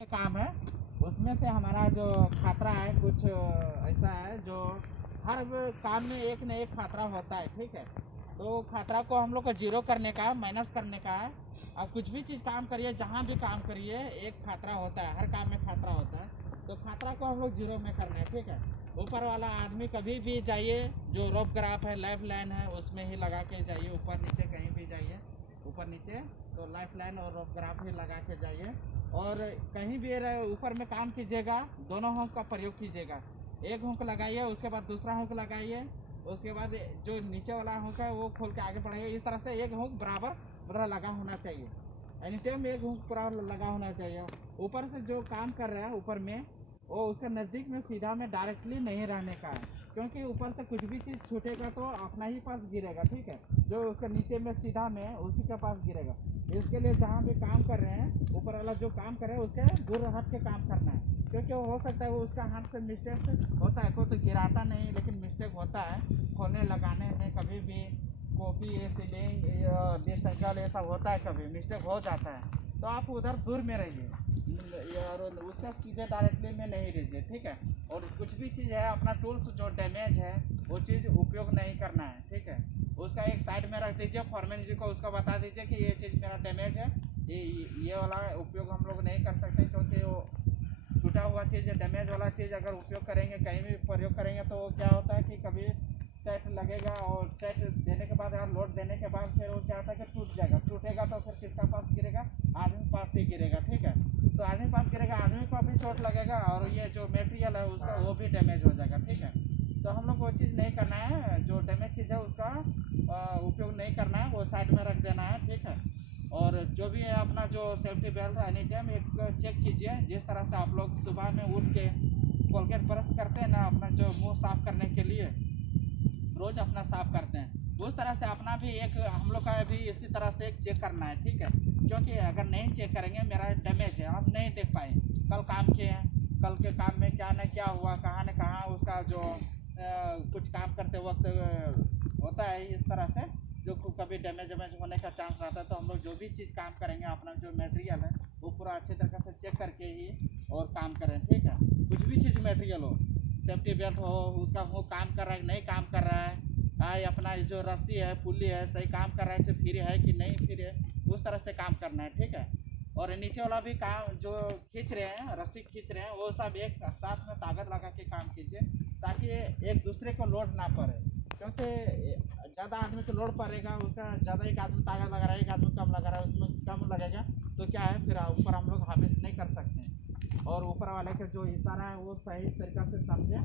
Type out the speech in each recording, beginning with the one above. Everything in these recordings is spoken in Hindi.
काम है। उसमें से हमारा जो खतरा है कुछ ऐसा है जो हर काम में एक न एक खतरा होता है, ठीक है। तो खतरा को हम लोग को जीरो करने का है, माइनस करने का है। अब कुछ भी चीज़ काम करिए, जहाँ भी काम करिए, एक खतरा होता है, हर काम में खतरा होता है। तो खतरा को हम लोग जीरो में करना है, ठीक है। ऊपर वाला आदमी कभी भी जाइए, जो रोप ग्राफ है, लाइफ लाइन है, उसमें ही लगा के जाइए। ऊपर नीचे कहीं भी जाइए, ऊपर नीचे तो लाइफ लाइन और रोप ग्राफ ही लगा के जाइए। और कहीं भी ऊपर में काम कीजिएगा, दोनों हुक का प्रयोग कीजिएगा। एक हुक लगाइए, उसके बाद दूसरा हुक लगाइए, उसके बाद जो नीचे वाला हुक है वो खोल के आगे बढ़ाइए। इस तरह से एक हुक बराबर मतलब लगा होना चाहिए, एनी टाइम एक हुक पूरा लगा होना चाहिए। ऊपर से जो काम कर रहा है ऊपर में, वो उसके नज़दीक में सीधा में डायरेक्टली नहीं रहने का है, क्योंकि ऊपर से कुछ भी चीज़ छूटेगा तो अपना ही पास गिरेगा, ठीक है। जो उसके नीचे में सीधा में उसी के पास गिरेगा। इसके लिए जहाँ भी काम कर रहे हैं, ऊपर वाला जो काम कर रहे हैं उसके दूर हट के काम करना है, क्योंकि हो सकता है वो उसका हाथ से मिस्टेक होता है। कोई तो गिराता नहीं, लेकिन मिस्टेक होता है खोलने लगाने में। कभी भी कॉपी सीलिंग डिसंकल ये सब होता है, कभी मिस्टेक हो जाता है। तो आप उधर दूर में रहिए और उसका सीधे डायरेक्टली में नहीं रहिए, ठीक है। और कुछ भी चीज़ है, अपना टूल्स जो डैमेज है वो चीज़ उपयोग नहीं करना है, ठीक है। उसका एक साइड में रख दीजिए, फॉरमैन जी को उसका बता दीजिए कि ये चीज़ मेरा डैमेज है, ये वाला उपयोग हम लोग नहीं कर सकते, क्योंकि वो टूटा हुआ चीज़, डैमेज वाला चीज़ अगर उपयोग करेंगे, कहीं भी प्रयोग करेंगे, तो क्या होता है कि कभी सेट लगेगा और सेट देने के बाद यार लोड देने के बाद फिर वो क्या होता है कि टूट जाएगा। टूटेगा तो फिर किसका पास गिरेगा? आदमी पास ही गिरेगा, ठीक है। तो आदमी पास गिरेगा, आदमी को भी चोट लगेगा और ये जो मटेरियल है उसका वो भी डैमेज हो जाएगा, ठीक है। तो हम लोग वो चीज़ नहीं करना है, जो डैमेज चीज़ है उसका उपयोग नहीं करना है, वो साइड में रख देना है, ठीक है। और जो भी है अपना जो सेफ्टी बेल्ट एनी टाइम एक चेक कीजिए। जिस तरह से आप लोग सुबह में उठ के कोलगेट ब्रश करते हैं ना, अपना जो मुंह साफ करने के लिए रोज अपना साफ करते हैं, उस तरह से अपना भी एक हम लोग का भी इसी तरह से एक चेक करना है, ठीक है। क्योंकि अगर नहीं चेक करेंगे, मेरा डैमेज है, हम नहीं देख पाए कल काम किए हैं, कल के काम में क्या न क्या हुआ, कहाँ न कहाँ उसका जो कुछ काम करते वक्त होता है इस तरह से, जो कभी डैमेज होने का चांस रहता है। तो हम लोग जो भी चीज़ काम करेंगे, अपना जो मटेरियल है वो पूरा अच्छी तरह से चेक करके ही और काम करें, ठीक है। कुछ भी चीज़ मटेरियल हो, सेफ्टी बेल्ट हो, उसका वो काम कर रहा है नहीं काम कर रहा है, अपना जो रस्सी है पुल्ली है सही काम कर रहा है, तो फिर है कि नहीं फिर है, उस तरह से काम करना है, ठीक है। और नीचे वाला भी काम जो खींच रहे हैं, रस्सी खींच रहे हैं, वो सब एक साथ में ताकत लगा के काम कीजिए, ताकि एक दूसरे को लोड ना पड़े। क्योंकि ज़्यादा आदमी को लोड पड़ेगा, उसका ज़्यादा एक आदमी ताकत लगा रहा है, एक आदमी कम लगा रहा है, उसमें कम लगेगा तो क्या है, फिर ऊपर हम लोग हाफिज नहीं कर सकते हैं। और ऊपर वाले का जो इशारा है वो सही तरीका से समझे,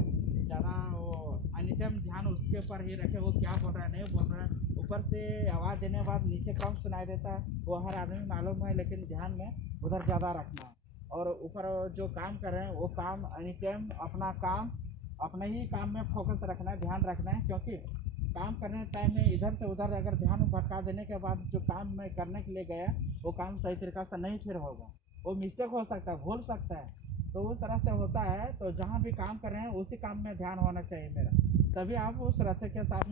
ज़्यादा वो एनी टाइम ध्यान उसके ऊपर ही रखे, वो क्या बोल रहा है नहीं बोल रहा है। ऊपर से आवाज़ देने के बाद नीचे कम सुनाई देता है, वो हर आदमी मालूम है, लेकिन ध्यान में उधर ज़्यादा रखना है। और ऊपर जो काम कर रहे हैं वो काम एनी टाइम अपना काम अपने ही काम में फोकस रखना है, ध्यान रखना है। क्योंकि काम करने टाइम में इधर से उधर अगर ध्यान भटका देने के बाद जो काम मैं करने के लिए गया वो काम सही तरीका से नहीं फिर होगा, वो मिस्टेक हो सकता है, भूल सकता है। तो उस तरह से होता है। तो जहाँ भी काम कर रहे हैं उसी काम में ध्यान होना चाहिए मेरा, तभी आप उस रास्ते के साथ में